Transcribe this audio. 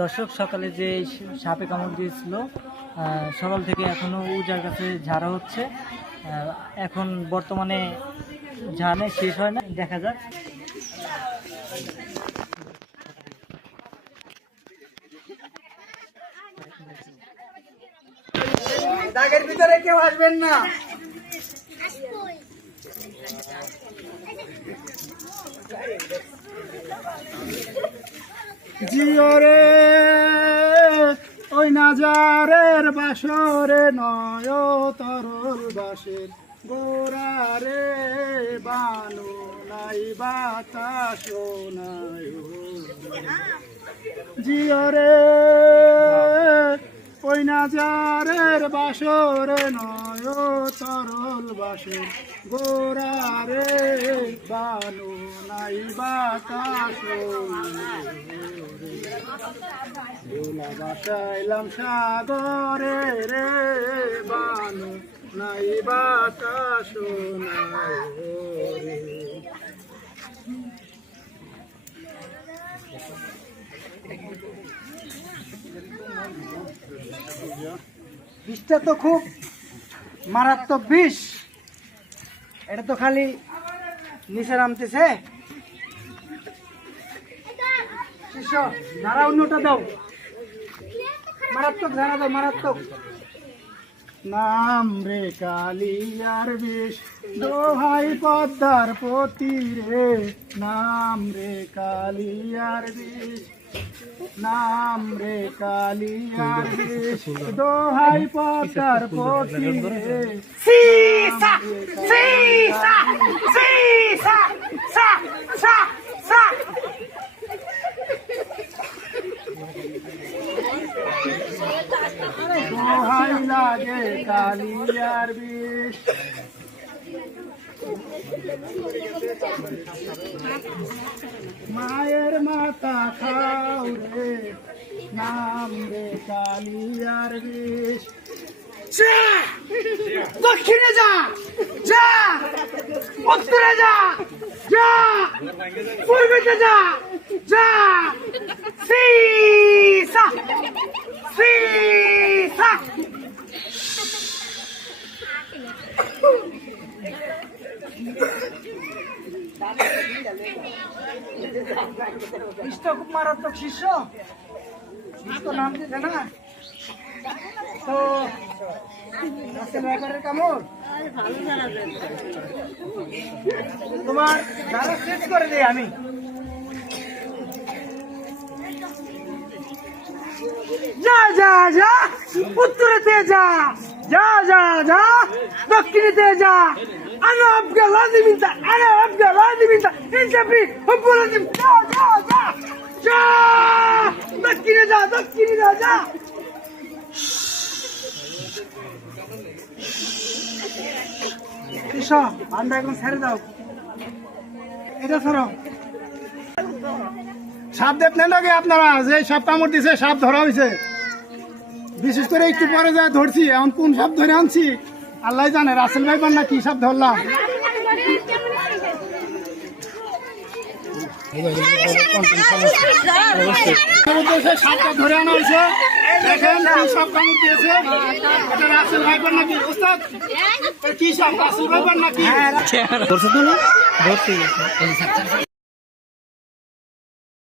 দর্শক, সকালে যে সাপে কামড় দিয়েছিল সকাল থেকে এখনো উজার কাছে ঝাড়া হচ্ছে। এখন বর্তমানে ঝাড়া শেষ হয় না, দেখা যাক। দাগের ভিতরে কেউ আসবেন না। জিওরে ওই নাজারের বাসরে নয় তরল বাসের গোরারে বানু নাই বাতাস নাই। জিওরে ওই নাজারের বাসরে নয় তরল বাসের গোরারে বানু নাই বাতাস। ওলা বাসাইলাম সাগরে রে বানু নাই বাতাস নাই রে। বিষটা তো খুব মারাত্মক বিষ, এটা তো খালি নিচে নামতেছে। শিষ্য ধারা অন্যটা দাও, মারাত্মক ধারা দাও, মারাত্মক। নাম রে কালিয়ার বিষ দোহাই পদ্মার পতি রে, নাম রে কালিয়ার বিষ, নাম রে কালিয়ার বিষ দোহাই পদ্মার পতি রে। Sisa! Sisa! Sisa! Sa! Sa! Sa! দোহাই লাগে কালিয়ার বিষ। মায়ের মাথা খাও রে, নাম রে কালিয়ার বিষ। যা! দক্ষিণে যা! যা! উত্তরে যা! যা! পূর্বেতে যা! যা! সিসা! সিসা! বিষটা খুব মারাত্মক শিষ্য, বিষ তো নাম দিতে না। তো রাসেল ব্যাপারের কামড় তোমার ধারা শেষ করে দেই আমি। যা যা যা! উত্তরেতে যা! যা যা যা! দক্ষিণেতে যা! أنا أبقى لازم أنت، أنا أبقى لازم أنت، أنت في أبقى لازم. جا جا جا جا! دكيني جا، دكيني جا جا! শিষ্য ভান্ডা এখন ছেড়ে দাও, এটা সরো। সাপ দেখলেন নাকি আপনারা? যে সাপ কামড় দিছে, সাপ ধরা হয়েছে। বিশেষ করে একটু পরে যায় ধরছি, এখন কোন সাপ ধরে আনছি আল্লাহ জানে। রাসেল ভাই না কি সাপ ধরলাম। সাপটা ধরে আনা হয়েছে, দেখেন কি সাপ কামড় দিয়েছে। এটা রাসেল ভাই নাকি ওস্তাদ? কি সাপ রাসেল ভাই নাকি?